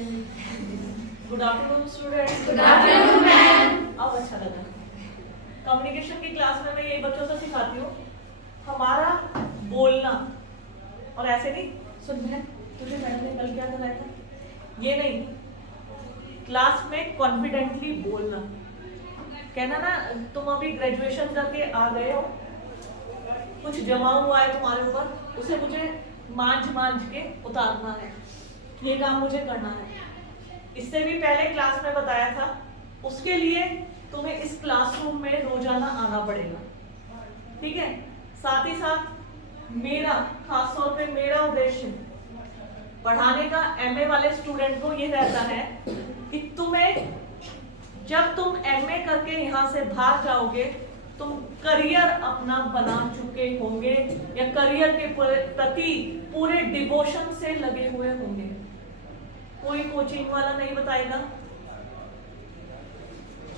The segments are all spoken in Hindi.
Good afternoon student. Good afternoon ma'am. अब अच्छा लगा। कम्युनिकेशन की क्लास में मैं यही बच्चों से सिखाती हूँ, हमारा बोलना, और ऐसे नहीं सुन बहन तुझे मैडम ने कल क्या कराया था, ये नहीं, क्लास में कॉन्फिडेंटली बोलना। कहना ना तुम अभी ग्रेजुएशन करके आ गए हो, कुछ जमा हुआ है तुम्हारे ऊपर, उसे मुझे मांझ के उतारना है, ये काम मुझे करना है। इससे भी पहले क्लास में बताया था, उसके लिए तुम्हें इस क्लासरूम में रोजाना आना पड़ेगा, ठीक है। साथ ही साथ मेरा खास तौर पे मेरा उद्देश्य पढ़ाने का एमए वाले स्टूडेंट को ये रहता है कि तुम्हें जब तुम एमए करके यहाँ से बाहर जाओगे, तुम करियर अपना बना चुके होंगे या करियर के प्रति पूरे डिवोशन से लगे हुए होंगे। कोई कोचिंग वाला नहीं बताएगा।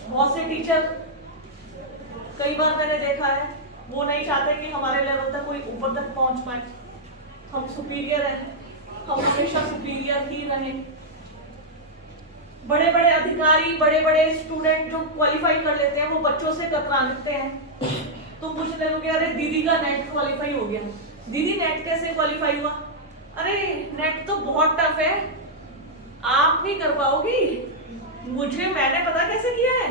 बहुत से टीचर कई बार मैंने देखा है, वो नहीं चाहते कि हमारे लेवल तक कोई ऊपर तक पहुंच पाए, हम सुपीरियर हैं, हम हमेशा सुपीरियर ही रहें। बड़े बड़े अधिकारी, बड़े बड़े स्टूडेंट जो क्वालिफाई कर लेते हैं, वो बच्चों से कतराते हैं। तुम पूछने लगोगे अरे दीदी का नेट क्वालिफाई हो गया, दीदी नेट कैसे क्वालिफाई हुआ? अरे नेट तो बहुत टफ है, आप नहीं कर पाओगी। मैंने पता कैसे किया है,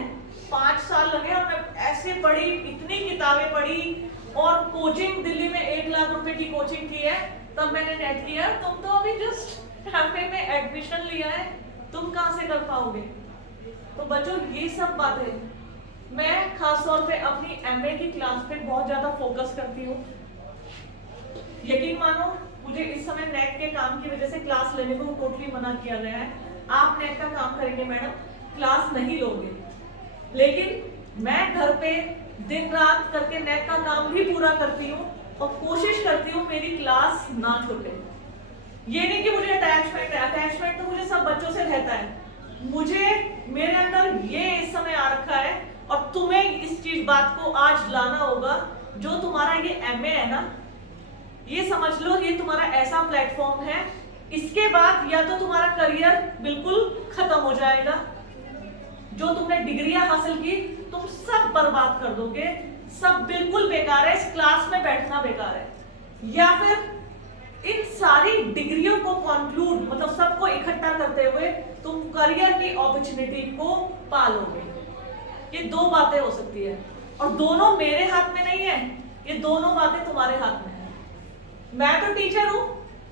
5 साल लगे और मैं ऐसे पढ़ी, इतनी किताबें पढ़ी, और कोचिंग दिल्ली में 1 लाख रुपए की कोचिंग की है, तब मैंने नेट किया। तुम तो अभी जस्ट एमए में एडमिशन लिया है, तुम कहां से कर पाओगे? तो बच्चों ये सब बातें मैं खास तौर पे अपनी एमए की क्लास पे बहुत ज्यादा फोकस करती हूँ। यकीन मानो मुझे इस समय नेट के काम की वजह से क्लास लेने को टोटली मना किया गया है। आप नेट का काम करेंगे मैडम, क्लास नहीं लोगे, लेकिन मैं घर पे दिन रात करके नेट का काम भी पूरा करती हूँ और कोशिश करती हूँ मेरी क्लास ना छूटे। ये नहीं कि मुझे अटैचमेंट है, अटैचमेंट तो मुझे सब बच्चों से रहता है, मुझे मेरे अंदर ये इस समय आ रखा है, और तुम्हें इस चीज बात को आज लाना होगा। जो तुम्हारा ये एमए है ना, ये समझ लो ये तुम्हारा ऐसा प्लेटफॉर्म है, इसके बाद या तो तुम्हारा करियर बिल्कुल खत्म हो जाएगा, जो तुमने डिग्रियां हासिल की तुम सब बर्बाद कर दोगे, सब बिल्कुल बेकार है, इस क्लास में बैठना बेकार है, या फिर इन सारी डिग्रियों को कंक्लूड मतलब सबको इकट्ठा करते हुए तुम करियर की अपॉर्चुनिटी को पालोगे। ये 2 बातें हो सकती है, और दोनों मेरे हाथ में नहीं है, ये दोनों बातें तुम्हारे हाथ में है। मैं तो टीचर हूँ,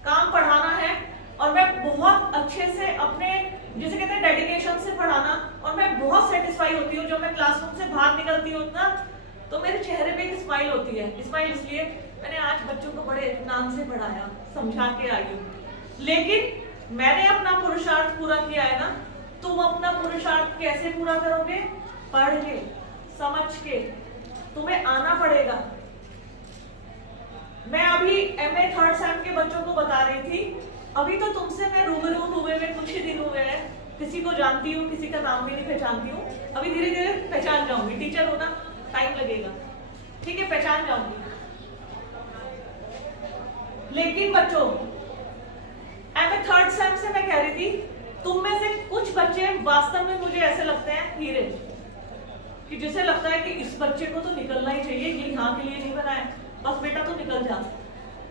काम पढ़ाना है, और मैं बहुत अच्छे से अपने जैसे कहते हैं डेडिकेशन से पढ़ाना, और मैं बहुत सेटिस्फाई होती हूँ जब मैं क्लासरूम से बाहर निकलती हूँ ना, तो मेरे चेहरे पे एक स्माइल होती है। स्माइल इसलिए मैंने आज बच्चों को बड़े इत्मीनान से पढ़ाया, समझा के आई हूँ, लेकिन मैंने अपना पुरुषार्थ पूरा किया है ना। तुम अपना पुरुषार्थ कैसे पूरा करोगे? पढ़ के, समझ के, तुम्हें आना पड़ेगा। मैं अभी एमए 3rd सेम के बच्चों को बता रही थी, अभी तो तुमसे मैं रूबरू हुए में कुछ ही दिन हुए हैं, किसी को जानती हूँ, किसी का नाम भी नहीं पहचानती हूँ, अभी धीरे धीरे पहचान जाऊंगी। टीचर हो ना, टाइम लगेगा, ठीक है, पहचान जाऊंगी। लेकिन बच्चों एमए 3rd सेम से मैं कह रही थी, तुम में से कुछ बच्चे वास्तव में मुझे ऐसे लगते हैं हीरे, कि जैसे लगता है कि इस बच्चे को तो निकलना ही चाहिए, ये यहाँ के लिए नहीं बना है, बस बेटा तो निकल जा।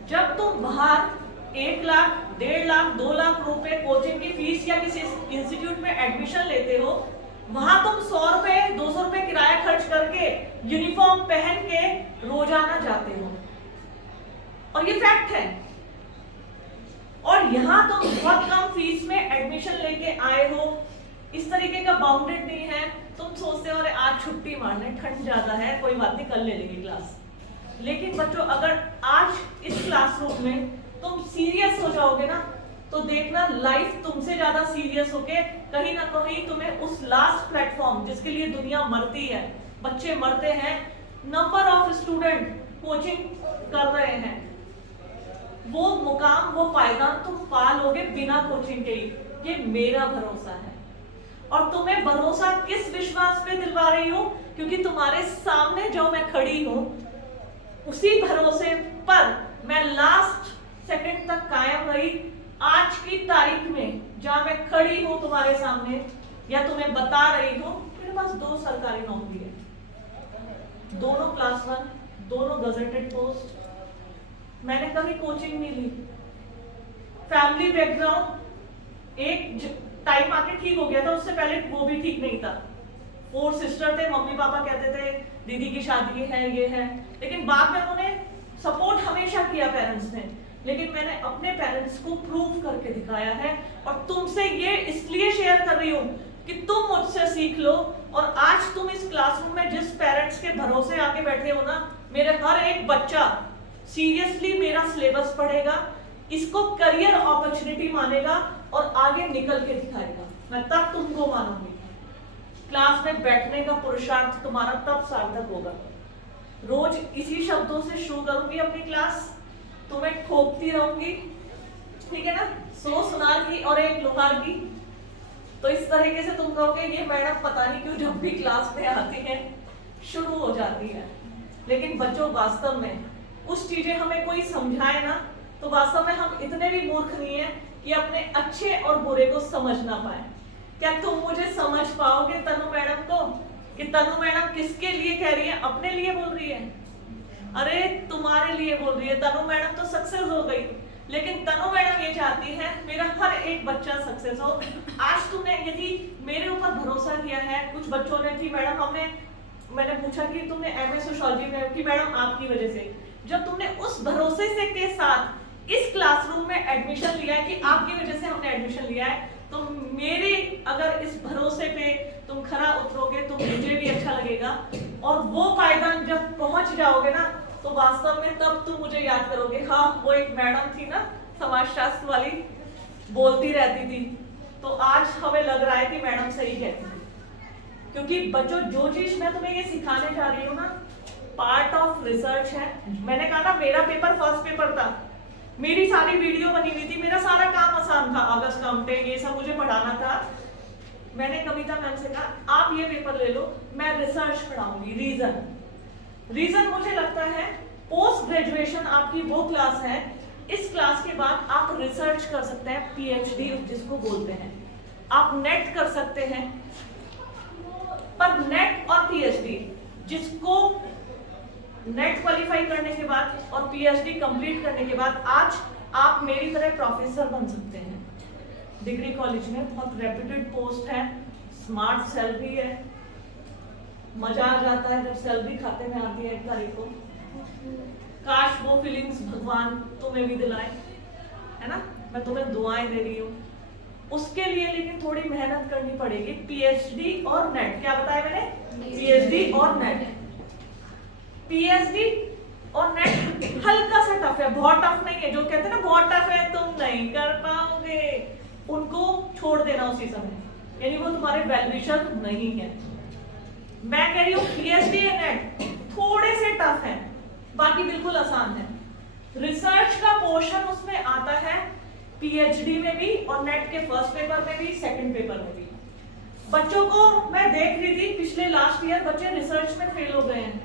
जब तुम बाहर 1 लाख, 1.5 लाख, 2 लाख रुपए कोचिंग की फीस या किसी इंस्टीट्यूट में एडमिशन लेते हो, वहां तुम 100 रुपए 200 रुपए किराया खर्च करके यूनिफॉर्म पहन के रोजाना जाते हो, और ये फैक्ट है। और यहाँ तुम बहुत कम फीस में एडमिशन लेके आए हो, इस तरीके का बाउंडेड नहीं है, तुम सोचते हो अरे आज छुट्टी मारने, ठंड ज्यादा है, कोई बात नहीं कल ले लेंगे क्लास। लेकिन बच्चों अगर आज इस क्लासरूम में तुम सीरियस हो जाओगे ना, तो देखना लाइफ तुमसे ज्यादा सीरियस होके कहीं ना कहीं तुम्हें उस लास्ट प्लेटफॉर्म जिसके लिए दुनिया मरती है, बच्चे मरते हैं, नंबर ऑफ स्टूडेंट कोचिंग कर रहे हैं, वो मुकाम, वो फायदा तुम पा लोगे बिना कोचिंग के ही, ये मेरा भरोसा है। और तुम्हें भरोसा किस विश्वास पे दिलवा रही हूँ? क्योंकि तुम्हारे सामने जो मैं खड़ी हूँ, उसी भरोसे पर मैं लास्ट सेकंड तक कायम रही। आज की तारीख में जहां मैं खड़ी हूं तुम्हारे सामने या तुम्हें बता रही हूं, मेरे पास 2 सरकारी नौकरी है, दोनों क्लास 1, दोनों गजेटेड पोस्ट। मैंने कभी कोचिंग नहीं ली। फैमिली बैकग्राउंड एक टाइम आके ठीक हो गया था, उससे पहले वो भी ठीक नहीं था। 4 सिस्टर थे, मम्मी पापा कहते थे दीदी की शादी है, ये है, लेकिन बाद में उन्होंने सपोर्ट हमेशा किया पेरेंट्स ने, लेकिन मैंने अपने पेरेंट्स को प्रूव करके दिखाया है। और तुमसे ये इसलिए शेयर कर रही हूँ कि तुम मुझसे सीख लो। और आज तुम इस क्लासरूम में जिस पेरेंट्स के भरोसे आके बैठे हो ना, मेरे हर एक बच्चा सीरियसली मेरा सिलेबस पढ़ेगा, इसको करियर अपॉर्चुनिटी मानेगा और आगे निकल के दिखाएगा। मैं तब तुमको मानूंगी। क्लास में बैठने का पुरुषार्थ तुम्हारा तब सार्थक होगा। रोज इसी शब्दों से शुरू करूंगी अपनी क्लास, तुम्हें ठोकती रहूंगी, ठीक है ना, 100 सुनार की और 1 लोहार की। तो इस तरीके से तुम कहोगे ये मैडम पता नहीं क्यों जब भी क्लास में आती है शुरू हो जाती है। लेकिन बच्चों, वास्तव में कुछ चीजें हमें कोई समझाए ना, तो वास्तव में हम इतने भी मूर्ख नहीं है कि अपने अच्छे और बुरे को समझ ना पाए। क्या तुम मुझे समझ पाओगे तनु मैडम को, कि तनु मैडम किसके लिए कह रही है? अपने लिए बोल रही है? अरे तुम्हारे लिए बोल रही है। तनु मैडम तो सक्सेस हो गई, लेकिन तनु मैडम ये चाहती है मेरा हर एक बच्चा सक्सेस हो। आज तुमने यदि मेरे ऊपर भरोसा किया है, कुछ बच्चों ने कि मैडम मैंने पूछा कि तुमने एमए सोशियोलॉजी में, कि मैडम आपकी वजह से, जब तुमने उस भरोसे से के साथ इस क्लासरूम में एडमिशन लिया है कि आपकी वजह से हमने एडमिशन लिया है, तो मेरे अगर इस भरोसे पे तुम खरा उतरोगे तो मुझे भी अच्छा लगेगा। और वो पायदान जब पहुंच जाओगे ना, तो वास्तव में तब तुम मुझे याद करोगे, हाँ वो एक मैडम थी ना समाजशास्त्र वाली, बोलती रहती थी। तो आज हमें लग रहा है कि मैडम सही कहती थी। क्योंकि बच्चों, जो चीज मैं तुम्हें ये सिखाने जा रही हूँ ना, पार्ट ऑफ रिसर्च है। मैंने कहा ना, मेरा पेपर फर्स्ट पेपर था, मेरी सारी वीडियो बनी हुई थी, मेरा सारा काम आसान था, अगस्त काउंटिंग ये सब मुझे पढ़ाना था। मैंने कविता मैम से कहा आप ये पेपर ले लो, मैं रिसर्च पढ़ाऊंगी, रीजन मुझे लगता है पोस्ट ग्रेजुएशन आपकी वो क्लास है, इस क्लास के बाद आप रिसर्च कर सकते हैं, पीएचडी जिसको बोलते हैं, आप नेट कर सकते हैं। पर नेट और पीएचडी, जिसको नेट क्वालिफाई करने के बाद और पीएचडी कंप्लीट करने के बाद आज आप मेरी तरह प्रोफेसर बन सकते हैं। डिग्री कॉलेज में बहुत रेप्यूटेड पोस्ट है, स्मार्ट सैलरी है, मजा आ जाता है जब सैलरी खाते में आती है 1 तारीख को। काश वो फीलिंग्स भगवान तुम्हें भी दिलाए, है ना। मैं तुम्हें दुआएं दे रही हूँ उसके लिए, लेकिन थोड़ी मेहनत करनी पड़ेगी। पीएचडी और नेट, क्या बताया मैंने? पीएचडी और नेट। पीएचडी और नेट हल्का सा टफ है, बहुत टफ नहीं है। जो कहते हैं ना बहुत टफ है तुम नहीं कर पाओगे, उनको छोड़ देना उसी समय, यानी वो तुम्हारे वेल विशर नहीं है। मैं कह रही हूँ पीएचडी और नेट थोड़े से टफ है, बाकी बिल्कुल आसान है। रिसर्च का पोर्शन उसमें आता है पीएचडी में भी और नेट के फर्स्ट पेपर में भी, सेकंड पेपर में भी। बच्चों को मैं देख रही थी पिछले लास्ट ईयर बच्चे रिसर्च में फेल हो गए हैं,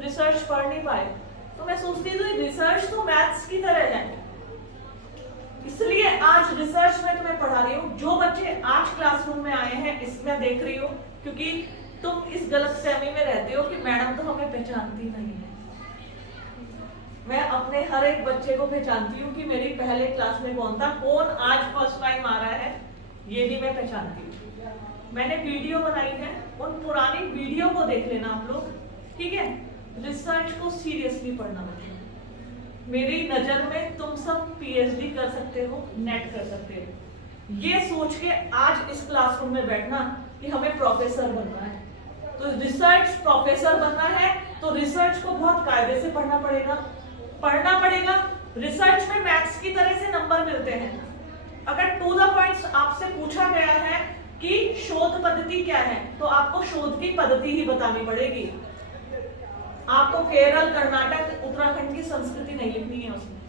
रिसर्च पढ़ नहीं पाए। तो मैं सोचती थी रिसर्च तो मैथ्स की तरह है, इसलिए आज रिसर्च में तुम्हें पढ़ा रही हूँ। जो बच्चे आज क्लासरूम में आए हैं इसमें देख रही हूँ, क्योंकि तुम इस गलतफहमी में रहते हो कि मैडम तो हमें पहचानती नहीं है। मैं अपने हर एक बच्चे को पहचानती हूँ कि मेरी पहले क्लास में कौन था, कौन आज फर्स्ट टाइम आ रहा है, ये भी मैं पहचानती हूँ। मैंने वीडियो बनाई है, उन पुरानी वीडियो को देख लेना आप लोग, ठीक है। रिसर्च को सीरियसली पढ़ना बच्चों। मेरी नजर में तुम सब पीएचडी कर सकते हो, नेट कर सकते हो। ये सोच के आज इस क्लासरूम में बैठना कि हमें प्रोफेसर बनना है, तो रिसर्च प्रोफेसर बनना है तो रिसर्च को बहुत कायदे से पढ़ना पड़ेगा। रिसर्च में मैथ्स की तरह से नंबर मिलते हैं। अगर टू द पॉइंट्स आपसे पूछा गया है कि शोध पद्धति क्या है, तो आपको शोध की पद्धति ही बतानी पड़ेगी। आपको केरल, कर्नाटक, उत्तराखंड की संस्कृति नहीं लिखनी है उसमें,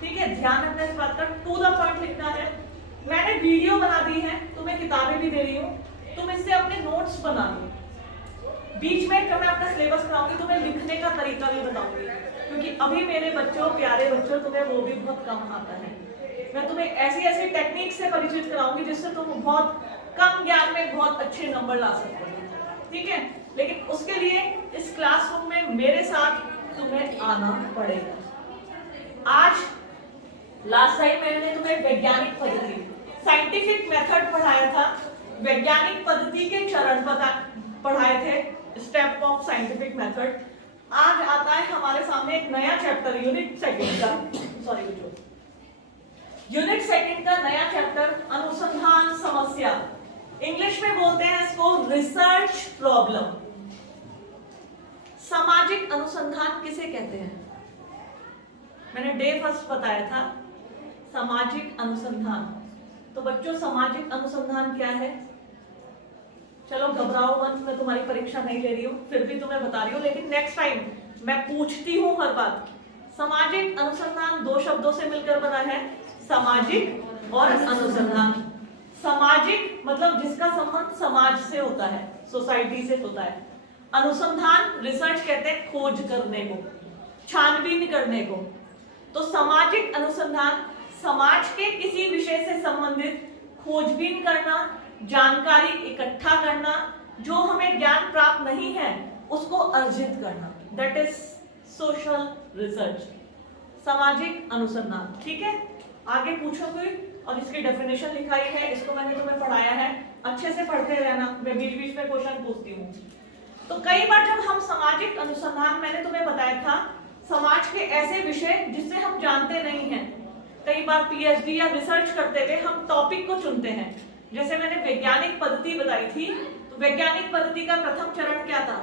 ठीक है। ध्यान रखना इस बात का, टू द पॉइंट लिखना है। मैंने वीडियो बना दी है, तुम्हें किताबें भी दे रही हूँ, तुम इससे अपने नोट्स बना लो। बीच में मैं अपना सिलेबस कराऊंगी, तुम्हें लिखने का तरीका भी बताऊंगी, क्योंकि अभी मेरे बच्चों, प्यारे बच्चों, तुम्हें वो भी बहुत कम आता है। मैं तुम्हें ऐसी ऐसी टेक्निक से परिचित कराऊंगी जिससे तुम बहुत कम ज्ञान में बहुत अच्छे नंबर ला सकते हो, ठीक है। लेकिन उसके लिए इस क्लासरूम में मेरे साथ तुम्हें आना पड़ेगा। आज लास्ट टाइम मैंने तुम्हें वैज्ञानिक पद्धति साइंटिफिक मेथड पढ़ाया था, वैज्ञानिक पद्धति के चरण पढ़ाए थे, स्टेप ऑफ साइंटिफिक मेथड। आज आता है हमारे सामने एक नया चैप्टर यूनिट सेकंड का, यूनिट सेकंड का नया चैप्टर अनुसंधान समस्या। इंग्लिश में बोलते हैं इसको रिसर्च प्रॉब्लम। सामाजिक अनुसंधान किसे कहते हैं? मैंने डे फर्स्ट बताया था सामाजिक अनुसंधान। तो बच्चों सामाजिक अनुसंधान क्या है? चलो घबराओ मत, मैं तुम्हारी परीक्षा नहीं ले रही हूँ, फिर भी तुम्हें बता रही हूँ, लेकिन नेक्स्ट टाइम मैं पूछती हूँ हर बात। सामाजिक अनुसंधान दो शब्दों से मिलकर बना है, सामाजिक और अनुसंधान। सामाजिक मतलब जिसका संबंध समाज से होता है, सोसाइटी से होता है। अनुसंधान रिसर्च कहते हैं खोज करने को, छानबीन करने को। तो सामाजिक अनुसंधान समाज के किसी विषय से संबंधित खोजबीन करना, जानकारी इकट्ठा करना, जो हमें ज्ञान प्राप्त नहीं है उसको अर्जित करना, दैट इज सोशल रिसर्च, सामाजिक अनुसंधान, ठीक है। आगे पूछोगे और इसकी डेफिनेशन लिखाई है, इसको मैंने तुम्हें पढ़ाया है, अच्छे से पढ़ते रहना, मैं बीच बीच में क्वेश्चन पूछती हूँ। तो कई बार जब हम सामाजिक अनुसंधान, मैंने तुम्हें बताया था समाज के ऐसे विषय जिससे हम जानते नहीं हैं, कई बार पीएचडी या रिसर्च करते हुए हम टॉपिक को चुनते हैं। जैसे मैंने वैज्ञानिक पद्धति बताई थी, तो वैज्ञानिक पद्धति का प्रथम चरण क्या था?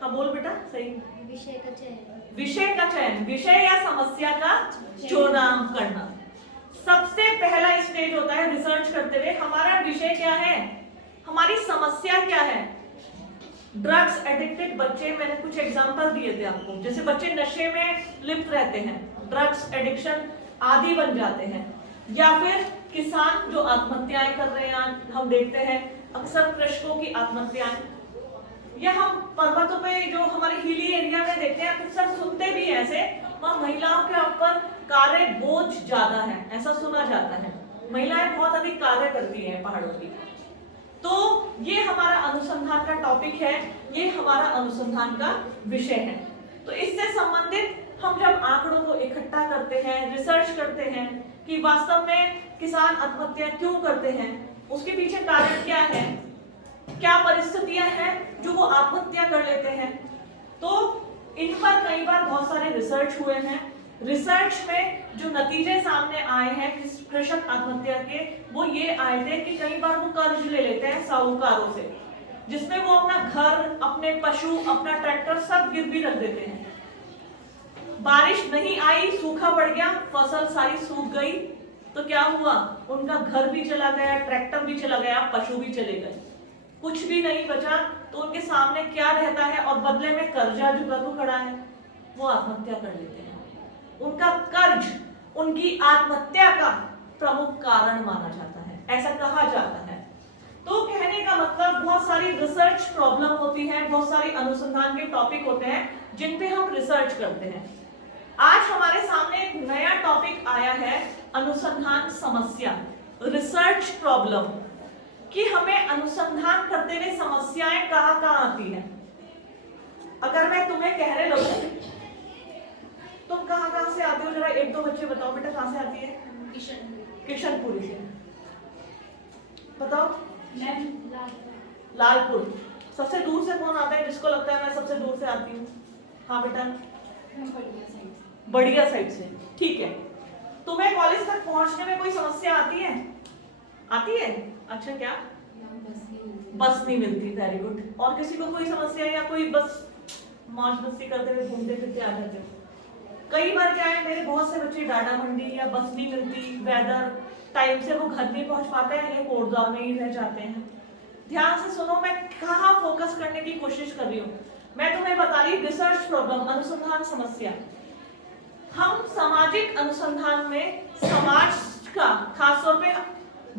हाँ बोल बेटा, सही। विषय का चयन, विषय या समस्या का चुनाव करना। सबसे पहला स्टेज होता है रिसर्च करते हुए, हमारा विषय क्या है, हमारी समस्या क्या है। ड्रग्स एडिक्टेड बच्चे, मैंने कुछ एग्जांपल दिए थे आपको, जैसे बच्चे नशे में लिप्त रहते हैं, ड्रग्स एडिक्शन आदि बन जाते हैं, या फिर किसान जो आत्महत्याएं कर रहे हैं, हम देखते हैं अक्सर कृषकों की आत्महत्याएं, या हम पर्वतों पे जो हमारे हिली एरिया में देखते हैं, अक्सर सुनते भी ऐसे, वहाँ महिलाओं के ऊपर कार्य बोझ ज्यादा है, ऐसा सुना जाता है, महिलाएं बहुत अधिक कार्य करती हैं पहाड़ों की। तो ये हमारा अनुसंधान का टॉपिक है, ये हमारा अनुसंधान का विषय है। तो इससे संबंधित हम जब आंकड़ों को इकट्ठा करते हैं, रिसर्च करते हैं कि वास्तव में किसान आत्महत्या क्यों करते हैं, उसके पीछे कारण क्या है, क्या परिस्थितियां हैं जो वो आत्महत्या कर लेते हैं, तो इन पर कई बार बहुत सारे रिसर्च हुए हैं। रिसर्च में जो नतीजे सामने आए हैं कृषक आत्महत्या के, वो ये आए थे कि कई बार वो कर्ज ले लेते हैं साहूकारों से, जिसमें वो अपना घर, अपने पशु, अपना ट्रैक्टर सब गिरवी रख देते हैं। बारिश नहीं आई, सूखा पड़ गया, फसल सारी सूख गई, तो क्या हुआ, उनका घर भी चला गया, ट्रैक्टर भी चला गया, पशु भी चले गए, कुछ भी नहीं बचा। तो उनके सामने क्या रहता है, और बदले में कर्जा जो गधु खड़ा है, वो आत्महत्या कर लेते हैं। उनका कर्ज उनकी आत्महत्या का प्रमुख कारण माना जाता है, ऐसा कहा जाता है। तो कहने का मतलब बहुत सारी रिसर्च प्रॉब्लम होती है, बहुत सारे अनुसंधान के टॉपिक होते हैं जिन पे हम रिसर्च करते हैं। आज हमारे सामने एक नया टॉपिक आया है, अनुसंधान समस्या, रिसर्च प्रॉब्लम, कि हमें अनुसंधान करते हुए समस्याएं कहाँ कहाँ आती हैं। अगर मैं तुम्हें कहने लगूं, तुम कहाँ कहाँ से आते हो, जरा एक दो बच्चे बताओ बेटा, कहाँ से आती है? किशनपुरी से। बताओ। लालपुर। सबसे दूर से कौन आता है जिसको लगता है मैं सबसे दूर से आती हूँ? हाँ बेटा, बढ़िया साइड से, ठीक है। तुम्हें कॉलेज तक पहुंचने में कोई समस्या आती है? आती है? अच्छा, क्या? बस नहीं मिलती, वेरी गुड। और किसी को कोई समस्या, या कोई बस मौज मस्ती करते हुए घूमते फिरते आ जाते हो? कई बार क्या है, मेरे बहुत से बच्चे डाडा मंडी या बस नहीं मिलती, वेदर टाइम से वो घर नहीं पहुंच पाते हैं, या कोटद्वार में ही रह जाते हैं। ध्यान से सुनो, मैं कहाँ फोकस करने की कोशिश कर रही हूँ। मैं तुम्हें बता रही रिसर्च प्रॉब्लम, अनुसंधान समस्या। हम सामाजिक अनुसंधान में समाज का, खासतौर पे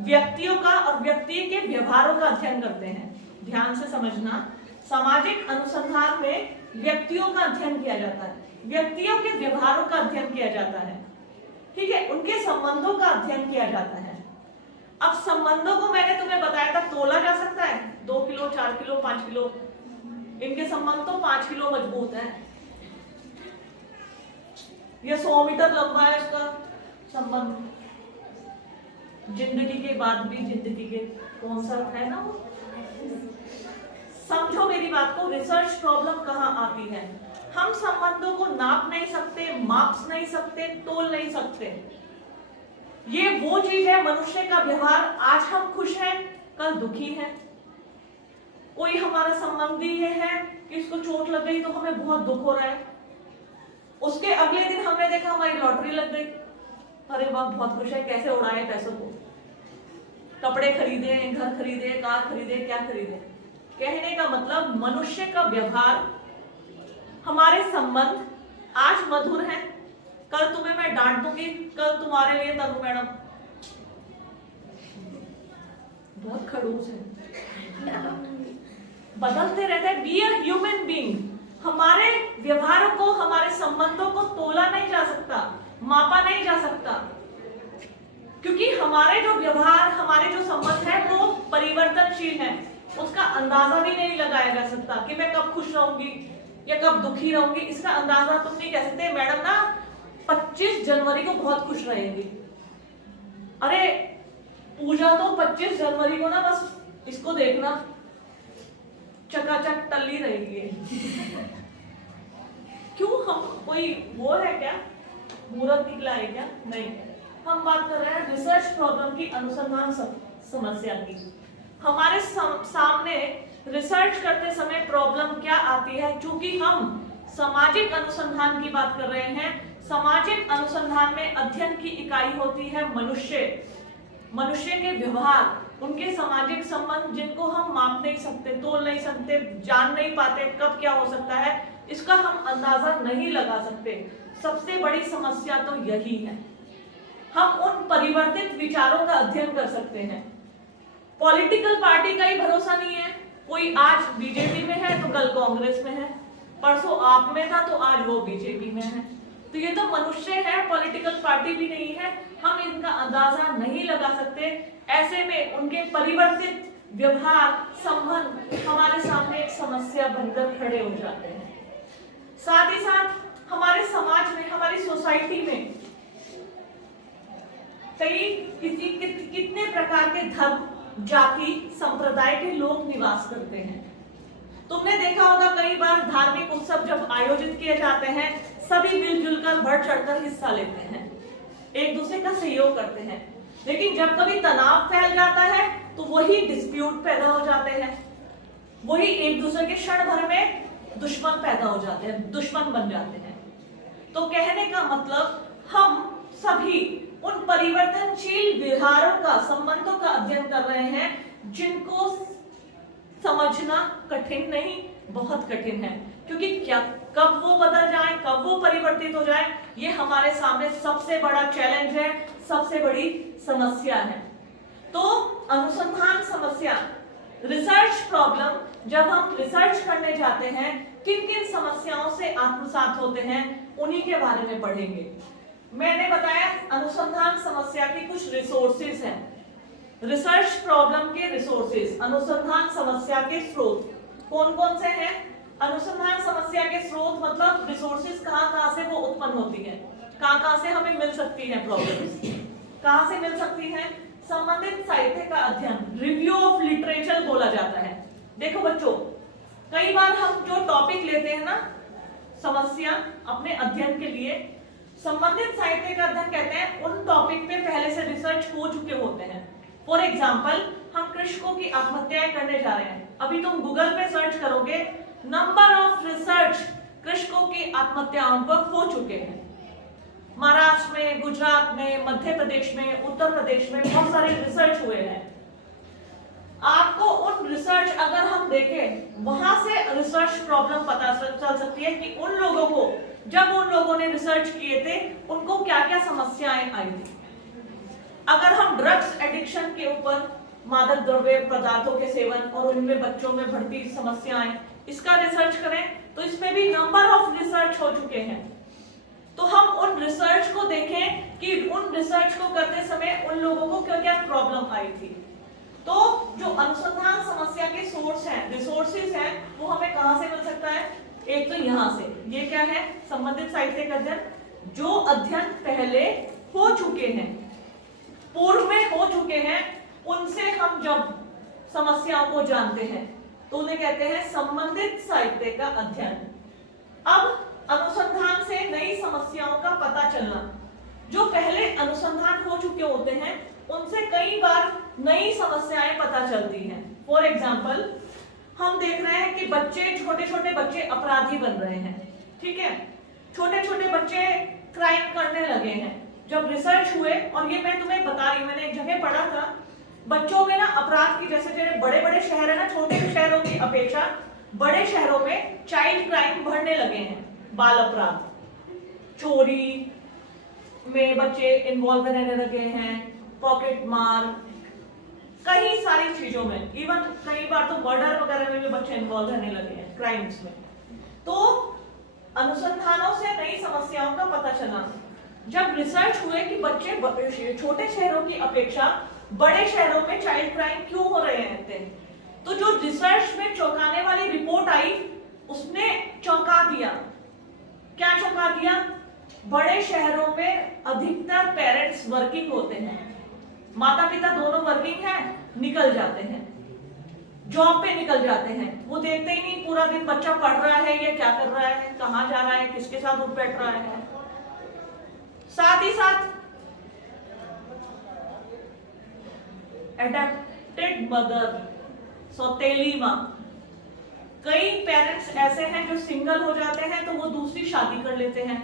व्यक्तियों का और व्यक्ति के व्यवहारों का अध्ययन करते हैं। ध्यान से समझना, सामाजिक अनुसंधान में व्यक्तियों का अध्ययन किया जाता है, व्यक्तियों के व्यवहारों का अध्ययन किया जाता है, ठीक है, उनके संबंधों का अध्ययन किया जाता है। अब संबंधों को मैंने तुम्हें बताया था तोला जा सकता है, 2 किलो, 4 किलो, 5 किलो। इनके संबंध तो 5 किलो मजबूत है। ये 100 मीटर लंबा है उसका संबंध, जिंदगी के बाद भी जिंदगी के कौन सा है ना वो। समझो मेरी बात को, रिसर्च प्रॉब्लम कहाँ आती है। हम संबंधों को नाप नहीं सकते, माप नहीं सकते, तोल नहीं सकते। ये वो चीज है मनुष्य का व्यवहार, आज हम खुश हैं कल दुखी हैं। कोई हमारा संबंधी ये है कि इसको चोट लग गई तो हमें बहुत दुख हो रहा है, उसके अगले दिन हमने देखा हमारी लॉटरी लग गई, अरे वाह बहुत खुश है, कैसे उड़ाए पैसों को, कपड़े खरीदे, घर खरीदे, कार खरीदे, क्या खरीदे। कहने का मतलब मनुष्य का व्यवहार, हमारे संबंध आज मधुर है, कल तुम्हें मैं डांट दूंगी, कल तुम्हारे लिए तनु मैडम बहुत खड़ूस है, बदलते रहते हैं। Be a human being. हमारे व्यवहारों को, हमारे संबंधों को तोला नहीं जा सकता, मापा नहीं जा सकता, क्योंकि हमारे जो व्यवहार, हमारे जो संबंध है वो परिवर्तनशील है। उसका अंदाजा भी नहीं लगाया जा सकता कि मैं कब खुश रहूंगी या कब दुखी रहूंगी। इसका अंदाजा तुम नहीं कह सकते मैडम ना 25 जनवरी को बहुत खुश रहेंगी। अरे पूजा तो 25 जनवरी को ना बस इसको देखना चकाचक टल्ली रहेगी। क्यों, हम कोई वो है क्या, मुहूर्त निकला है क्या? नहीं, हम बात कर रहे हैं रिसर्च प्रॉब्लम की, अनुसंधान समस्या की। हमारे सामने रिसर्च करते समय प्रॉब्लम क्या आती है, क्योंकि हम सामाजिक अनुसंधान की बात कर रहे हैं। सामाजिक अनुसंधान में अध्ययन की इकाई होती है मनुष्य, मनुष्य के व्यवहार, उनके सामाजिक संबंध जिनको हम माप नहीं सकते, तोल नहीं सकते, जान नहीं पाते कब क्या हो सकता है, इसका हम अंदाजा नहीं लगा सकते। सबसे बड़ी समस्या तो यही है। हम उन परिवर्तित विचारों का अध्ययन कर सकते हैं। पॉलिटिकल पार्टी का ही भरोसा नहीं है, कोई आज बीजेपी में है तो कल कांग्रेस में है, परसों आप में था तो आज वो बीजेपी में है। तो ये तो मनुष्य है, पॉलिटिकल पार्टी भी नहीं है, हम इनका अंदाजा नहीं लगा सकते। ऐसे में उनके परिवर्तित व्यवहार, संबंध हमारे सामने एक समस्या बनकर खड़े हो जाते हैं। साथ ही साथ हमारे समाज में, हमारी सोसाइटी में कितने प्रकार के धर्म, जाति, संप्रदाय के लोग निवास करते हैं। तुमने देखा होगा कई बार धार्मिक उत्सव जब आयोजित किए जाते हैं, सभी मिलजुल कर बढ़ चढ़कर हिस्सा लेते हैं, एक दूसरे का सहयोग करते हैं। लेकिन जब कभी तनाव फैल जाता है तो वही डिस्प्यूट पैदा हो जाते हैं, वही एक दूसरे के क्षण भर में दुश्मन पैदा हो जाते हैं, दुश्मन बन जाते हैं। तो कहने का मतलब हम सभी उन परिवर्तनशील व्यवहारों का, संबंधों का अध्ययन कर रहे हैं जिनको समझना कठिन नहीं, बहुत कठिन है, क्योंकि क्या कब वो बदल जाए, कब वो परिवर्तित हो जाए, ये हमारे सामने सबसे बड़ा चैलेंज है, सबसे बड़ी समस्या है। तो अनुसंधान समस्या, रिसर्च प्रॉब्लम, जब हम रिसर्च करने जाते हैं किन किन समस्याओं से आत्मसात होते हैं, उन्हीं के बारे में पढ़ेंगे। मैंने बताया अनुसंधान समस्या की कुछ रिसोर्सेज हैं, रिसर्च प्रॉब्लम के रिसोर्सेज, अनुसंधान समस्या के स्रोत कौन कौन से हैं। अनुसंधान समस्या के स्रोत मतलब रिसोर्सेज कहाँ से वो उत्पन्न होती है, कहाँ से हमें मिल सकती है, प्रॉब्लम्स कहाँ से मिल सकती हैं। संबंधित साहित्य का अध्ययन, रिव्यू ऑफ लिटरेचर बोला जाता है। देखो बच्चों, कई बार हम जो टॉपिक लेते हैं ना, समस्या अपने अध्ययन के लिए, संबंधित साहित्य का अध्ययन कहते हैं उन टॉपिक पे पहले से रिसर्च हो चुके होते हैं। फॉर एग्जाम्पल, हम कृषकों की आत्महत्याएं करने जा रहे हैं, अभी तुम गूगल पे सर्च करोगे, नंबर ऑफ रिसर्च कृषकों की आत्महत्याओं पर हो चुके हैं। महाराष्ट्र में, गुजरात में, मध्य प्रदेश में, उत्तर प्रदेश में बहुत सारे रिसर्च हुए हैं। आपको उन रिसर्च अगर हम देखें, वहां से रिसर्च प्रॉब्लम पता चल सकती है कि उन लोगों को, जब उन लोगों ने रिसर्च किए थे, उनको क्या क्या समस्याएं आई थी। अगर हम ड्रग्स एडिक्शन के ऊपर, मादक द्रव्य पदार्थों के सेवन और उनमें बच्चों में बढ़ती समस्याएं, इसका रिसर्च करें तो इसमें भी नंबर ऑफ रिसर्च हो चुके हैं। तो हम उन रिसर्च को देखें कि रिसर्च को करते समय उन लोगों को क्या क्या प्रॉब्लम आई थी। तो जो अनुसंधान समस्या के सोर्स हैं, रिसोर्सेज हैं, वो हमें कहां से मिल सकता है? एक तो यहां से, ये क्या है? संबंधित साहित्यिक अध्ययन, जो अध्ययन पहले हो चुके हैं, पूर्व में हो चुके हैं, उनसे हम जब समस्याओं को जानते हैं तो उन्हें कहते हैं संबंधित साहित्य का अध्ययन। अब अनुसंधान से नई समस्याओं का पता चलना, जो पहले अनुसंधान हो चुके होते हैं उनसे कई बार नई समस्याएं पता चलती हैं। फॉर एग्जाम्पल, हम देख रहे हैं कि बच्चे, छोटे छोटे बच्चे अपराधी बन रहे हैं, ठीक है, छोटे छोटे बच्चे क्राइम करने लगे हैं। जब रिसर्च हुए, और ये मैं तुम्हें बता रही हूं, मैंने एक जगह पढ़ा था, बच्चों में ना अपराध की, जैसे बड़े बड़े शहर है ना, छोटे शहरों की अपेक्षा बड़े शहरों में चाइल्ड क्राइम बढ़ने लगे हैं। बाल अपराध, चोरी में बच्चे इन्वॉल्व रहने लगे हैं, पॉकेट मार, कई सारी चीजों में, इवन कई बार तो मर्डर वगैरह में भी बच्चे इन्वॉल्व रहने लगे हैं, क्राइम्स में। तो अनुसंधानों से नई समस्याओं का पता चला। जब रिसर्च हुए कि बच्चे छोटे शहरों की अपेक्षा बड़े शहरों में चाइल्ड क्राइम क्यों हो रहे हैं, तो जो रिसर्च में चौंकाने वाली रिपोर्ट आई, उसने चौंका दिया। क्या चौंका दिया? बड़े शहरों में अधिकतर पेरेंट्स वर्किंग होते हैं, माता पिता दोनों वर्किंग हैं, निकल जाते हैं, जॉब पे निकल जाते हैं, वो देखते ही नहीं पूरा दिन बच्चा पढ़ रहा है या क्या कर रहा है, कहां जा रहा है, किसके साथ उठ बैठ रहा है। साथ ही साथ एडॉप्टेड मदर, सौतेली मां, कई पेरेंट्स ऐसे हैं जो सिंगल हो जाते हैं तो वो दूसरी शादी कर लेते हैं।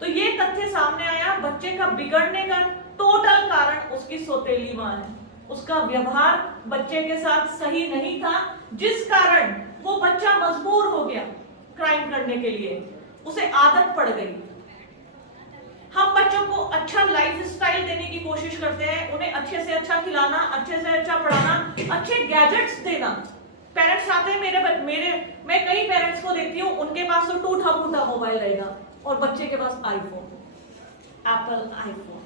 तो ये तथ्य सामने आया, बच्चे का बिगड़ने का टोटल कारण उसकी सौतेली मां है। उसका व्यवहार बच्चे के साथ सही नहीं था, जिस कारण वो बच्चा मजबूर हो गया क्राइम करने के लिए, उसे आदत पड़ गई। हम बच्चों को अच्छा लाइफ स्टाइल देने की कोशिश करते हैं, उन्हें अच्छे से अच्छा खिलाना, अच्छे से अच्छा पढ़ाना, अच्छे गैजेट्स देना। पेरेंट्स आते हैं मैं कई पेरेंट्स को देखती हूँ, उनके पास तो टूटा फूटा मोबाइल रहेगा और बच्चे के पास आईफोन, एप्पल आईफोन।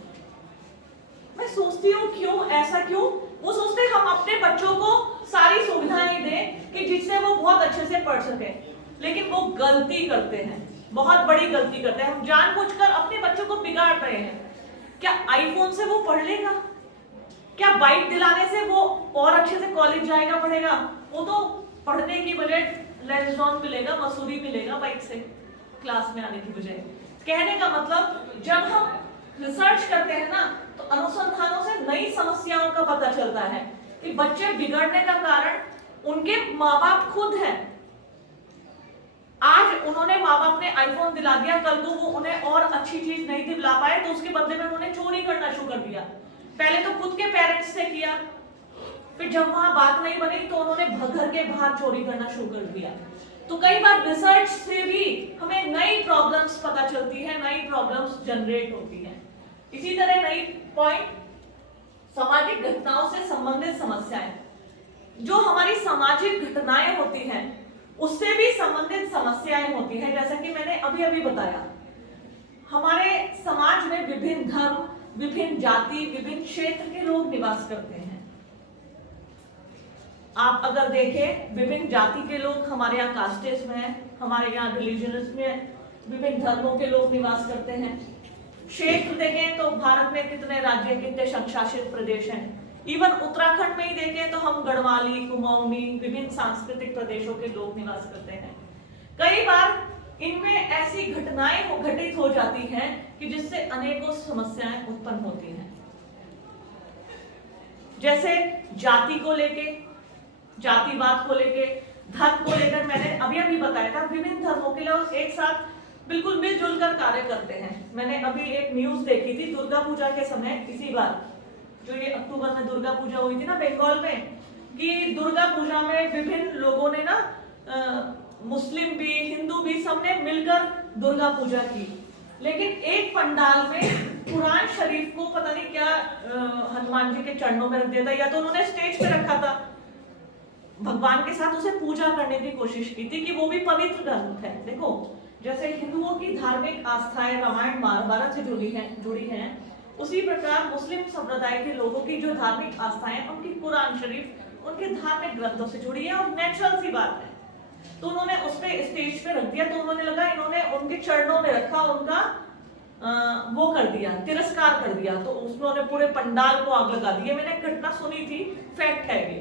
मैं सोचती हूँ क्यों, ऐसा क्यों? वो सोचते हैं हम अपने बच्चों को सारी सुविधाएं दें कि जिससे वो बहुत अच्छे से पढ़ सके, लेकिन वो गलती करते हैं, बहुत बड़ी गलती करते हैं। हम जानबूझकर अपने बच्चों को बिगाड़ रहे हैं। क्या आईफोन से वो पढ़ लेगा? क्या बाइक दिलाने से वो और अच्छे से कॉलेज जाएगा, पढ़ेगा? वो तो पढ़ने की बजाय लेंसडॉन मिलेगा, मसूरी मिलेगा बाइक से क्लास में आने की बजाय। कहने का मतलब, जब हम रिसर्च करते हैं ना, तो अनुसंधानों से नई समस्याओं का पता चलता है कि बच्चे बिगड़ने का कारण उनके माँ बाप खुद हैं। आज उन्होंने, माँ बाप ने आईफोन दिला दिया, कल को वो उन्हें और अच्छी चीज नहीं दिला पाए तो उसके बदले में उन्होंने चोरी करना शुरू कर दिया। पहले तो खुद के पेरेंट्स से किया, फिर जब वहां बात नहीं बनी तो उन्होंने घर के बाहर चोरी करना शुरू कर दिया। तो कई बार रिसर्च से भी हमें नई प्रॉब्लम्स पता चलती है, नई प्रॉब्लम्स जनरेट होती हैं। इसी तरह नई पॉइंट, सामाजिक घटनाओं से संबंधित समस्याएं, जो हमारी सामाजिक घटनाएं होती हैं उससे भी संबंधित समस्याएं होती हैं। जैसा कि मैंने अभी अभी बताया, हमारे समाज में विभिन्न धर्म, विभिन्न जाति, विभिन्न क्षेत्र के लोग निवास करते हैं। आप अगर देखें, विभिन्न जाति के लोग हमारे यहाँ कास्टेस में हैं, हमारे यहाँ रिलीजन्स में विभिन्न धर्मों के लोग निवास करते हैं। क्षेत्र देखें तो भारत में कितने राज्य, कितने संशासित प्रदेश हैं। इवन उत्तराखंड में ही देखें तो हम गढ़वाली, कुमाऊनी, विभिन्न सांस्कृतिक प्रदेशों के लोग निवास करते हैं। कई बार इनमें ऐसी घटनाएं घटित हो जाती हैं कि जिससे अनेकों समस्याएं उत्पन्न होती हैं। जैसे जाति को लेके, जातिवाद को लेके, धर्म को लेकर मैंने अभी अभी बताया था, विभिन्न धर्मों के लोग एक साथ बिल्कुल मिलजुल कर कार्य करते हैं। मैंने अभी एक न्यूज देखी थी दुर्गा पूजा के समय, इसी बार जो ये अक्टूबर में दुर्गा पूजा हुई थी ना बंगाल में, कि दुर्गा पूजा में विभिन्न लोगों ने ना, मुस्लिम भी, हिंदू भी, सबने मिलकर दुर्गा पूजा की। लेकिन एक पंडाल में कुरान शरीफ को पता नहीं क्या हनुमान जी के चरणों में रख दिया था, या तो उन्होंने स्टेज पे रखा था, भगवान के साथ उसे पूजा करने की कोशिश की थी कि वो भी पवित्र ग्रंथ है। देखो, जैसे हिंदुओं की धार्मिक आस्थाएं रामायण महाभारत से जुड़ी हैं, उसी प्रकार मुस्लिम संप्रदाय के लोगों की जो धार्मिक आस्थाएं, उनकी कुरान शरीफ उनके धार्मिक ग्रंथों से जुड़ी है और नेचुरल सी बात है। तो उन्होंने उस पे स्टेज पे रख दिया, तो उन्होंने लगा इन्होंने उनके चरणों में रखा, उनका वो कर दिया, तिरस्कार कर दिया, तो उन्होंने पूरे पंडाल को आग लगा दी। मैंने घटना सुनी थी, फैक्ट है ये।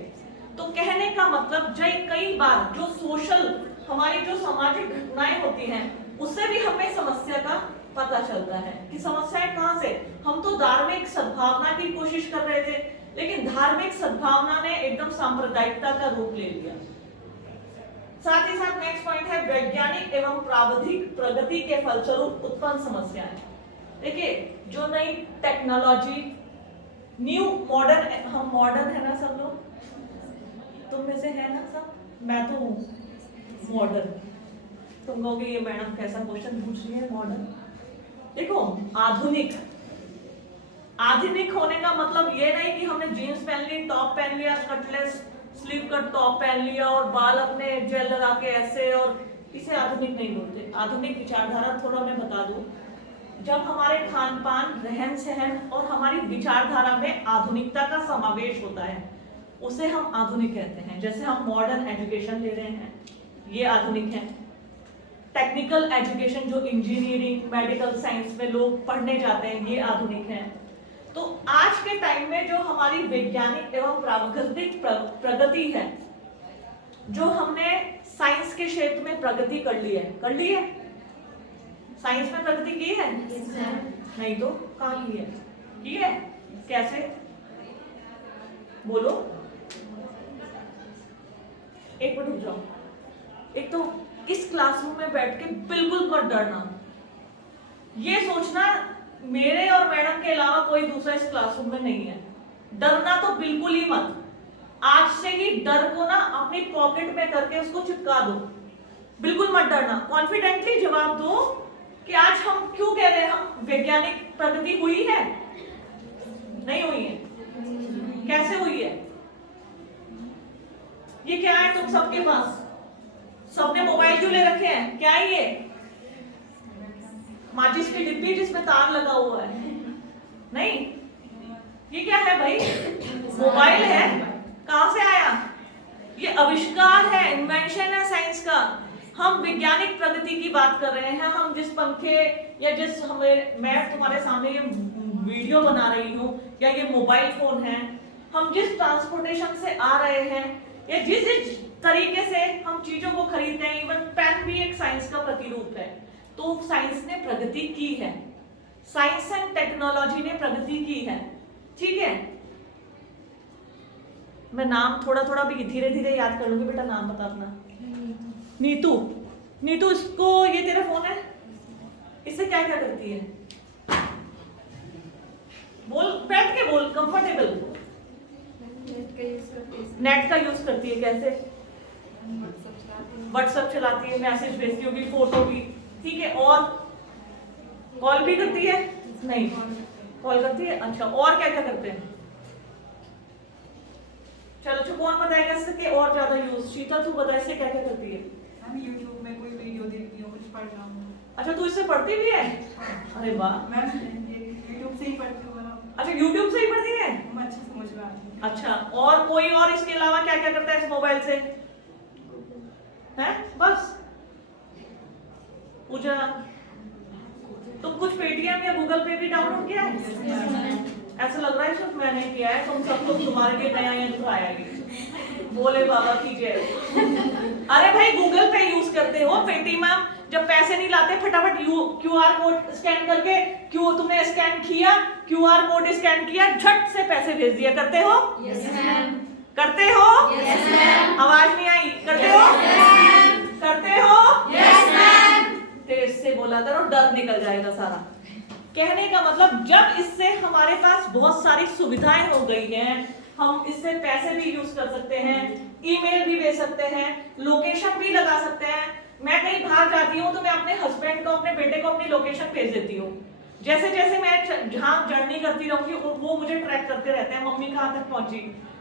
तो कहने का मतलब कई बार जो सोशल हमारी जो सामाजिक घटनाएं होती हैं उससे भी हमें समस्या का पता चलता है कि समस्याएं कहां से। हम तो धार्मिक सद्भावना की कोशिश कर रहे थे, लेकिन धार्मिक सद्भावना ने एकदम सांप्रदायिकता का रूप ले लिया। साथ ही साथ नेक्स्ट पॉइंट है वैज्ञानिक एवं प्राविधिक प्रगति के फलस्वरूप उत्पन्न समस्याएं। देखिए जो नई टेक्नोलॉजी, न्यू मॉडर्न, हम मॉडर्न है ना सब लोग, तुम में से है ना सब, मैं तो हूँ मॉडर्न। तुम कहोगे ये मैडम कैसा क्वेश्चन पूछ रही है मॉडर्न। देखो आधुनिक होने का मतलब ये नहीं कि हमने जीन्स पहन ली, टॉप पहन लिया, कटलेस स्लीव कट टॉप पहन लिया और बाल अपने जेल लगा के ऐसे, और इसे आधुनिक नहीं बोलते। आधुनिक विचारधारा थोड़ा मैं बता दूं, जब हमारे खान पान, रहन सहन और हमारी विचारधारा में आधुनिकता का समावेश होता है उसे हम आधुनिक कहते हैं। जैसे हम मॉडर्न एजुकेशन ले रहे हैं, ये आधुनिक है। टेक्निकल एजुकेशन जो इंजीनियरिंग, मेडिकल साइंस में लोग पढ़ने जाते हैं, ये आधुनिक है। तो आज के टाइम में जो हमारी वैज्ञानिक एवं प्राविधिक प्रगति है, जो हमने साइंस के क्षेत्र में प्रगति कर ली है, साइंस में प्रगति की है? नहीं तो कहाँ की है? कैसे बोलो, एक मिनट रुक जाओ। एक तो इस क्लासरूम में बैठ के बिल्कुल मत डरना, ये सोचना मेरे और मैडम के अलावा कोई दूसरा इस क्लासरूम में नहीं है। डरना तो बिल्कुल ही मत। आज से ही डर को ना अपनी पॉकेट में करके उसको चिपका दो, बिल्कुल मत डरना। कॉन्फिडेंटली जवाब दो कि आज हम क्यों कह रहे हैं हम वैज्ञानिक प्रगति हुई है? नहीं हुई है। कैसे हुई है? ये क्या है तुम सबके पास? सबने मोबाइल क्यों ले रखे हैं? क्या है ये? माचिस की डिब्बी जिसमें तार लगा हुआ है? नहीं, ये क्या है भाई? मोबाइल है। कहां से आया? ये आविष्कार है, इन्वेंशन है साइंस का। हम वैज्ञानिक प्रगति की बात कर रहे हैं। हम जिस पंखे या जिस मैं तुम्हारे सामने ये वीडियो बना रही हूँ, या ये मोबाइल फोन है, हम जिस ट्रांसपोर्टेशन से आ रहे हैं या जिस तरीके से हम चीजों को खरीदते हैं, इवन पेन भी एक साइंस का प्रतिरूप है। तो साइंस ने प्रगति की है, साइंस एंड टेक्नोलॉजी ने प्रगति की है। ठीक है, मैं नाम थोड़ा थोड़ा भी धीरे धीरे याद कर लूंगी। बेटा नाम बता अपना। नीतू। नीतू, इसको, ये तेरा फोन है, इससे क्या क्या करती है? बोल, बैठ के बोल, कंफर्टेबल। नेट का यूज करती है। कैसे? व्हाट्सएप चलाती है, मैसेज भेजती होगी, फोटो भी। ठीक है, और कॉल भी करती है? नहीं, कॉल करती है। अच्छा, और क्या क्या करते हैं? चलो कौन बताएगा इसके और ज्यादा यूज? शीता तू बता, इससे क्या क्या करती है? मैं यूट्यूब में कोई वीडियो देखती हूँ, कुछ पढ़ रहा हूँ। अच्छा, तू इससे पढ़ती भी है? अरे वाह, मैं यूट्यूब से ही पढ़ती हूँ। अच्छा, यूट्यूब से ही पढ़ती है? अच्छे समझ में आती है। अच्छा, और कोई और इसके अलावा क्या क्या करता है इस मोबाइल से? है बस? पूजा, तुम कुछ पेटीएम या गूगल पे भी डाउनलोड किया है? ऐसा लग रहा है सिर्फ मैंने किया है, तुम सब लोग तुम्हारे लिए नया यंत्र आया है। बोले बाबा की जय। अरे भाई, गूगल पे यूज करते हो, पेटीएम जब पैसे नहीं लाते फटाफट क्यूआर कोड स्कैन करके, तुमने स्कैन किया, क्यूआर कोड स्कैन किया, झट से पैसे भेज दिया। करते हो? Yes ma'am. करते हो? Yes ma'am. आवाज नहीं आई। करते हो? Yes ma'am. करते हो? Yes ma'am. तेज से बोला करो, डर निकल जाएगा सारा। कहने का मतलब, जब इससे हमारे पास बहुत सारी सुविधाएं हो गई हैं, हम इससे पैसे भी यूज कर सकते हैं, ईमेल भी भेज सकते हैं, लोकेशन भी लगा सकते हैं। मैं कहीं बाहर जाती हूँ तो मैं अपने हस्बैंड को, अपने बेटे को अपनी लोकेशन भेज देती हूँ। जैसे जैसे मैं जहाँ जर्नी करती रहूंगी वो मुझे ट्रैक करते रहते हैं, मम्मी कहाँ तक पहुंची,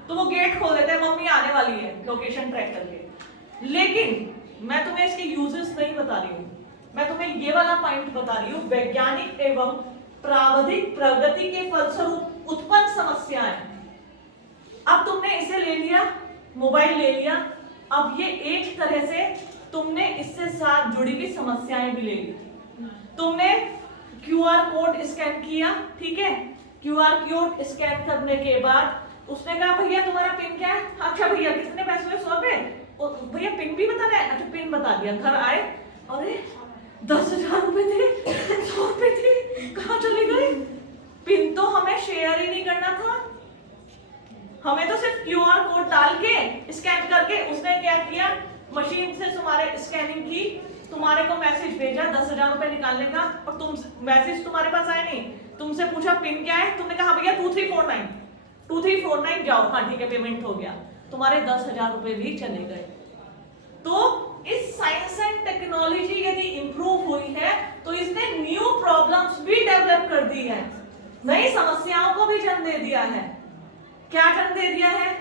तो वो गेट खोल देते हैं, मम्मी आने वाली है, लोकेशन ट्रैक करके। लेकिन मैं तुम्हें इसके यूजेस नहीं बता रही हूँ, मैं तुम्हें ये वाला पॉइंट बता रही हूँ, वैज्ञानिक एवं प्रावधिक प्रगति के फलस्वरूप उत्पन्न समस्याएं। अब तुमने इसे ले लिया, मोबाइल ले लिया, अब ये एक तरह से तुमने इससे साथ जुड़ी हुई समस्याएं भी ले ली। तुमने क्यूआर कोड स्कैन किया, ठीक है, क्यूआर कोड स्कैन करने के बाद उसने कहा भैया तुम्हारा पिन क्या है? अच्छा भैया कितने पैसे हुए? 100 रुपए। भैया पिन भी बताना है? अच्छा पिन बता दिया। घर आए, अरे 10,000 रुपए थे, 100 रुपए थे, कहाँ चले गए? पिन तो हमें शेयर ही नहीं करना था, हमें तो सिर्फ क्यूआर कोड डाल के स्कैन करके, उसने क्या किया, मशीन से तुम्हारे स्कैनिंग की, तुम्हारे को मैसेज भेजा 10,000 रुपए निकालने का, और तुम मैसेज तुम्हारे पास आया नहीं, तुमसे पूछा पिन क्या है, तुमने कहा भैया 2349 जाओ, हाँ ठीक है पेमेंट हो गया, तुम्हारे 10,000 रुपए भी चले गए। तो इस साइंस एंड टेक्नोलॉजी यदि इंप्रूव हुई है तो इसने न्यू प्रॉब्लम्स भी डेवलप कर दी है, नई समस्याओं को भी जन्म दे दिया है। क्या जन्म दे दिया है?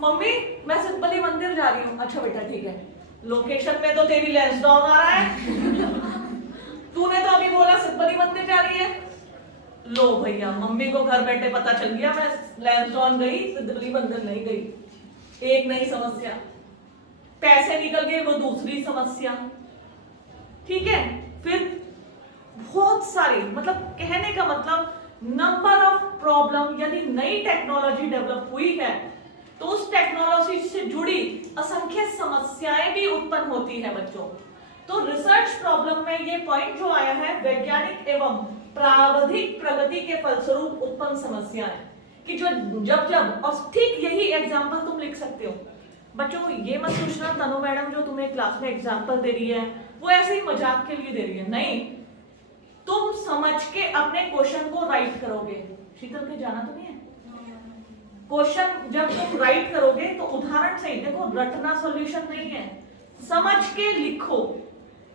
मम्मी मैं सिद्धबली मंदिर जा रही हूँ। अच्छा बेटा ठीक है, लोकेशन में तो तेरी लैंसडाउन आ रहा है तूने तो अभी बोला सिद्धबली मंदिर जा रही है। लो भैया, मम्मी को घर बैठे पता चल गया मैं लैंसडाउन गई, सिद्धबली मंदिर नहीं गई। एक नई समस्या, पैसे निकल गए, वो दूसरी समस्या, ठीक है। फिर बहुत सारी, मतलब कहने का मतलब नंबर ऑफ प्रॉब्लम, यदि नई टेक्नोलॉजी डेवलप हुई है तो उस टेक्नोलॉजी से जुड़ी असंख्य समस्याएं भी उत्पन्न होती है बच्चों। तो रिसर्च प्रॉब्लम में ये पॉइंट जो आया है, वैज्ञानिक एवं प्रावधिक प्रगति के फलस्वरूप उत्पन्न समस्याएं, कि जो जब और ठीक यही एग्जाम्पल तुम लिख सकते हो बच्चों। ये मत सोचना तनु मैडम जो तुम्हें क्लास में एग्जाम्पल दे रही है वो ऐसे ही मजाक के लिए दे रही है, नहीं, तुम समझ के अपने क्वेश्चन को राइट करोगे। शीतल के जाना तो नहीं है? क्वेश्चन जब तुम राइट करोगे तो उदाहरण से ही देखो, रटना सॉल्यूशन नहीं है, समझ के लिखो,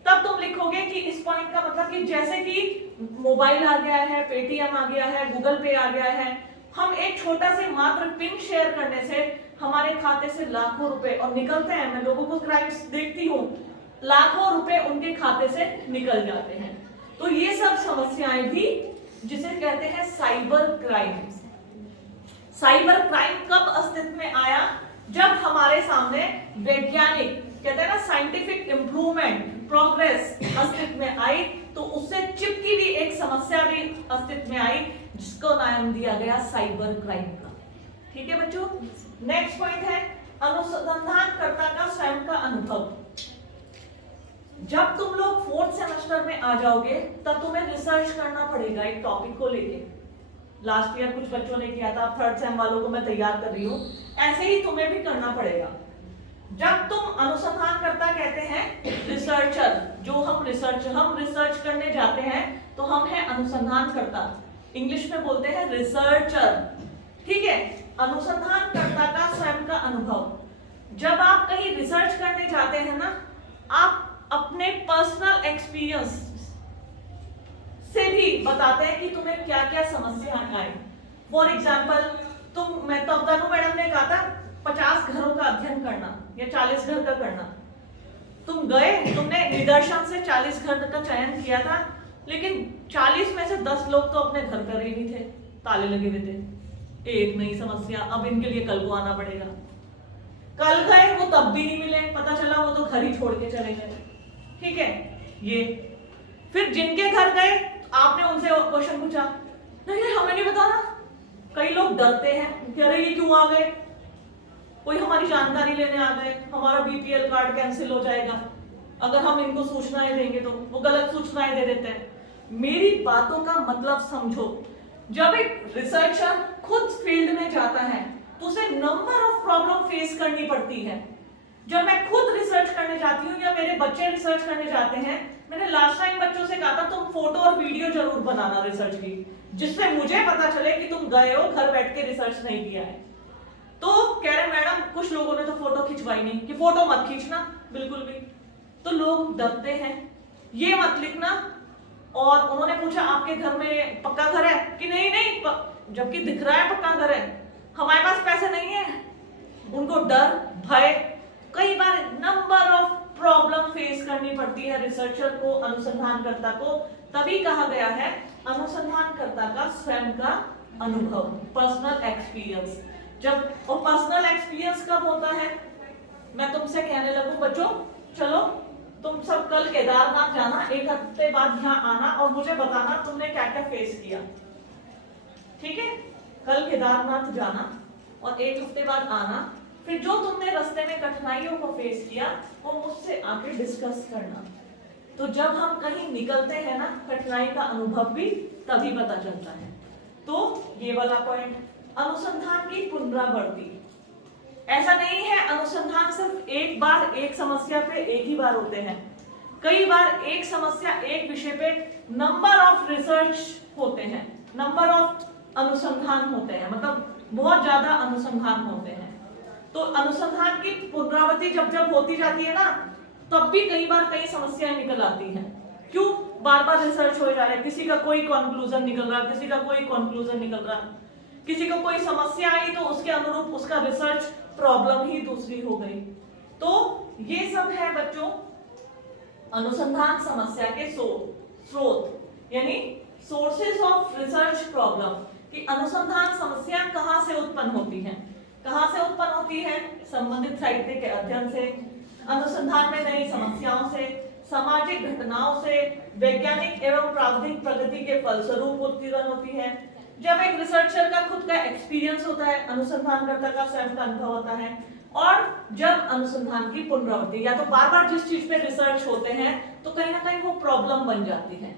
तब तुम लिखोगे कि इस पॉइंट का मतलब कि जैसे कि मोबाइल आ गया है, पेटीएम आ गया है, गूगल पे आ गया है, हम एक छोटा से मात्र पिन शेयर करने से हमारे खाते से लाखों रुपए और निकलते हैं। मैं लोगों को क्राइम्स देखती हूँ, लाखों रुपए उनके खाते से निकल जाते हैं। तो ये सब समस्याएं भी जिसे कहते हैं साइबर क्राइम। साइबर क्राइम कब अस्तित्व में आया? जब हमारे सामने वैज्ञानिक, कहते हैं ना साइंटिफिक इंप्रूवमेंट, प्रोग्रेस अस्तित्व में आई, तो उससे चिपकी हुई एक समस्या भी अस्तित्व में आई जिसको नाम दिया गया साइबर क्राइम का। ठीक है बच्चों, नेक्स्ट पॉइंट है अनुसंधानकर्ता का स्वयं का अनुभव। जब तुम लोग 4th सेमेस्टर में आ जाओगे तब तुम्हें रिसर्च करना पड़ेगा एक टॉपिक को लेके। लास्ट ईयर कुछ बच्चों ने किया था, 3rd सेम वालों को मैं तैयार कर रही हूँ, ऐसे ही तुम्हें भी करना पड़ेगा। जब तुम अनुसंधानकर्ता कहते हैं रिसर्चर, जो हम रिसर्च करने जाते हैं तो हम हैं अनुसंधानकर्ता, इंग्लिश में बोलते हैं रिसर्चर, ठीक है। अनुसंधानकर्ता का स्वयं का अनुभव। जब आप कहीं रिसर्च करने जाते हैं ना, आप अपने पर्सनल एक्सपीरियंस से भी बताते हैं कि तुम्हें क्या क्या समस्या आई। फॉर एग्जाम्पल, मैं तो तनु मैडम ने कहा था 50 घरों का अध्ययन करना या 40 घर का करना। तुम गए, तुमने निदर्शन से 40 घर का चयन किया था, लेकिन 40 में से 10 लोग तो अपने घर पर ही नहीं थे, ताले लगे हुए थे। एक नई समस्या, अब इनके लिए कल को आना पड़ेगा। कल गए वो तब भी नहीं मिले, पता चला वो तो घर ही छोड़ के चले गए, ठीक है। ये फिर जिनके घर गए आपने उनसे क्वेश्चन पूछा, नहीं हमें नहीं बताना। कई लोग डरते हैं कि अरे ये क्यों आ गए, कोई हमारी जानकारी लेने आ गए, हमारा बीपीएल कार्ड कैंसिल हो जाएगा अगर हम इनको सूचनाएं देंगे, तो वो गलत सूचनाएं दे देते हैं। मेरी बातों का मतलब समझो। जब एक रिसर्चर खुद फील्ड में जाता है तो उसे नंबर ऑफ प्रॉब्लम फेस करनी पड़ती है। जब मैं खुद रिसर्च करने जाती हूँ या मेरे बच्चे रिसर्च करने जाते हैं, मैंने लास्ट टाइम बच्चों से कहा था तुम फोटो और वीडियो जरूर बनाना रिसर्च की, जिससे मुझे पता चले कि तुम गए हो, घर बैठ के रिसर्च नहीं किया है। तो कह रहे मैडम कुछ लोगों ने तो फोटो खिंचवाई नहीं, कि फोटो मत खींचना बिल्कुल भी। तो लोग डरते हैं, ये मत लिखना। और उन्होंने पूछा आपके घर में पक्का घर है कि नहीं, जबकि दिख रहा है पक्का घर है, हमारे पास पैसे नहीं है। उनको डर, भय, कई बार नंबर ऑफ प्रॉब्लम फेस करनी पड़ती है रिसर्चर को, अनुसंधानकर्ता को। तभी कहा गया है अनुसंधानकर्ता का स्वयं का अनुभव, पर्सनल एक्सपीरियंस। जब और पर्सनल एक्सपीरियंस कब होता है? मैं तुमसे कहने लगूं बच्चों चलो तुम सब कल केदारनाथ जाना, एक हफ्ते बाद यहाँ आना और मुझे बताना तुमने क्या क्या फेस किया, ठीक है? कल केदारनाथ जाना और एक हफ्ते बाद आना, फिर जो तुमने रास्ते में कठिनाइयों को फेस किया वो मुझसे आके डिस्कस करना। तो जब हम कहीं निकलते हैं ना, कठिनाई का अनुभव भी तभी पता चलता है। तो ये वाला पॉइंट, अनुसंधान की पुनरावृत्ति। ऐसा नहीं है अनुसंधान सिर्फ एक बार एक समस्या पे एक ही बार होते हैं। कई बार एक समस्या एक विषय पे नंबर ऑफ रिसर्च होते हैं, नंबर ऑफ अनुसंधान होते हैं, मतलब बहुत ज्यादा अनुसंधान होते हैं। तो अनुसंधान की पुनरावृत्ति जब जब होती जाती है ना, तब भी कई बार कई समस्याएं निकल आती हैं। क्यों? बार बार रिसर्च हो जा रहा है, किसी का कोई कंक्लूजन निकल रहा, किसी का कोई कंक्लूजन निकल रहा, किसी को कोई समस्या आई तो उसके अनुरूप उसका रिसर्च प्रॉब्लम ही दूसरी हो गई। तो ये सब है बच्चों अनुसंधान समस्या के स्रोत, यानी सोर्सेज ऑफ रिसर्च प्रॉब्लम, कि अनुसंधान समस्या कहां से उत्पन्न होती है। कहां से उत्पन्न होती है? संबंधित साहित्य के अध्ययन से, अनुसंधान में नई समस्याओं से, सामाजिक घटनाओं से, वैज्ञानिक एवं प्राविधिक प्रगति के फलस्वरूप उत्तीर्ण होती है। जब एक रिसर्चर का खुद का एक्सपीरियंस होता है, अनुसंधानकर्ता का स्वयं का अनुभव होता है, और जब अनुसंधान की पुनरावृत्ति, या तो बार बार जिस चीज पे रिसर्च होते हैं तो कहीं ना कहीं वो प्रॉब्लम बन जाती है।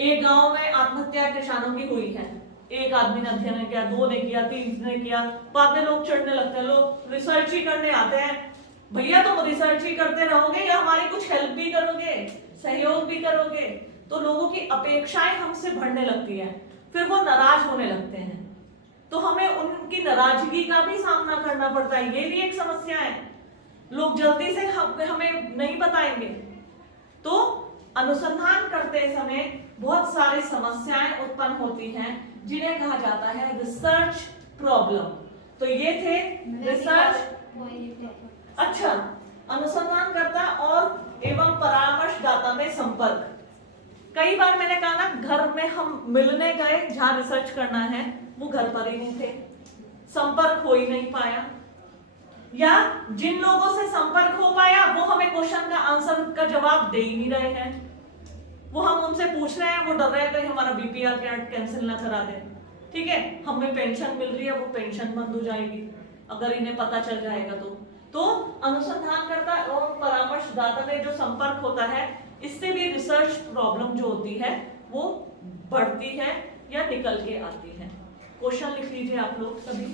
एक गांव में आत्महत्या किसानों की हुई है, एक आदमी ने अध्ययन किया, दो ने किया, तीन ने किया, बाद में लोग चढ़ने लगते हैं, लोग रिसर्च ही करने आते हैं। भैया तुम रिसर्च ही करते रहोगे या हमारी कुछ हेल्प भी करोगे, सहयोग भी करोगे? तो लोगों की अपेक्षाएं हमसे बढ़ने लगती हैं, फिर वो नाराज होने लगते हैं, तो हमें उनकी नाराजगी का भी सामना करना पड़ता है। ये भी एक समस्या है, लोग जल्दी से हमें नहीं बताएंगे। तो अनुसंधान करते समय बहुत सारी समस्याएं उत्पन्न होती हैं जिन्हें कहा जाता है रिसर्च प्रॉब्लम। तो ये थे रिसर्च। अच्छा, अनुसंधानकर्ता और एवं परामर्शदाता में संपर्क। कई बार मैंने कहा ना, घर में हम मिलने गए, जहां रिसर्च करना है वो घर पर ही नहीं थे, संपर्क हो ही नहीं पाया, या जिन लोगों से संपर्क हो पाया वो हमें क्वेश्चन का आंसर का जवाब दे ही नहीं रहे हैं। वो हम उनसे पूछ रहे हैं, वो डर रहे हैं कहीं हमारा बीपीआर कार्ड कैंसिल ना करा दे, ठीक है? हमें पेंशन मिल रही है, वो पेंशन बंद हो जाएगी अगर इन्हें पता चल जाएगा तो अनुसंधानकर्ता और परामर्शदाता में जो संपर्क होता है, इससे भी रिसर्च प्रॉब्लम जो होती है वो बढ़ती है या निकल के आती है। क्वेश्चन लिख लीजिए आप लोग सभी।